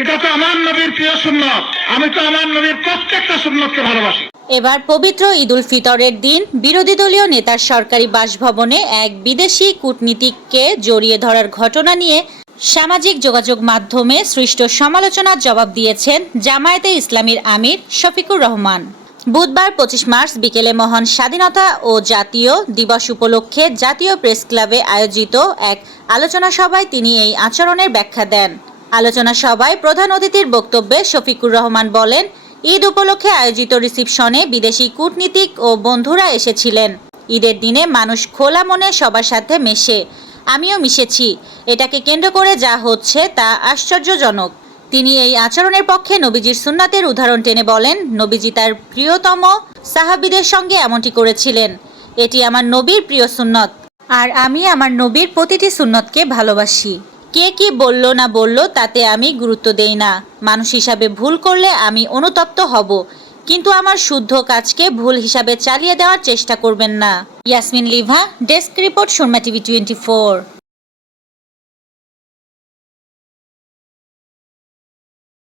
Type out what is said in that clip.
এটা তো আমার নবীর প্রিয় সুন্নত, আমি তো আমার নবীর প্রত্যেকটা সুন্নতকে ভালোবাসি। এবার পবিত্র ঈদ উল ফিতরের দিন বিরোধী দলীয় নেতার সরকারি বাসভবনে এক বিদেশি কূটনীতিককে জড়িয়ে ধরার ঘটনা নিয়ে সামাজিক যোগাযোগ মাধ্যমে সৃষ্ট সমালোচনার জবাব দিয়েছেন জামায়াতে ইসলামীর আমির শফিকুর রহমান। বুধবার 25 মার্চ বিকেলে মহান স্বাধীনতা ও জাতীয় দিবস উপলক্ষে জাতীয় প্রেস ক্লাবে আয়োজিত এক আলোচনা সভায় তিনি এই আচরণের ব্যাখ্যা দেন। আলোচনা সভায় প্রধান অতিথির বক্তব্যে শফিকুর রহমান বলেন, ঈদ উপলক্ষে আয়োজিত রিসিপশনে বিদেশি কূটনীতিক ও বন্ধুরা এসেছিলেন। ঈদের দিনে মানুষ খোলা মনে সবার সাথে মেশে, আমিও মিশেছি। এটাকে কেন্দ্র করে যা হচ্ছে তা আশ্চর্যজনক। তিনি এই আচরণের পক্ষে নবীজির সুন্নাতের উদাহরণ টেনে বলেন, নবীজি তার প্রিয়তম সাহাবীদের সঙ্গে এমনটি করেছিলেন। এটি আমার নবীর প্রিয় সুন্নত, আর আমি আমার নবীর প্রতিটি সুন্নতকে ভালোবাসি। কে কি বলল না বলল তাতে আমি গুরুত্ব দেই না। মানুষ হিসাবে ভুল করলে আমি অনুতপ্ত হব, কিন্তু আমার শুদ্ধ কাজকে ভুল হিসাবে চালিয়ে দেওয়ার চেষ্টা করবেন না। Yasmin Liva, desk report, Surma TV 24।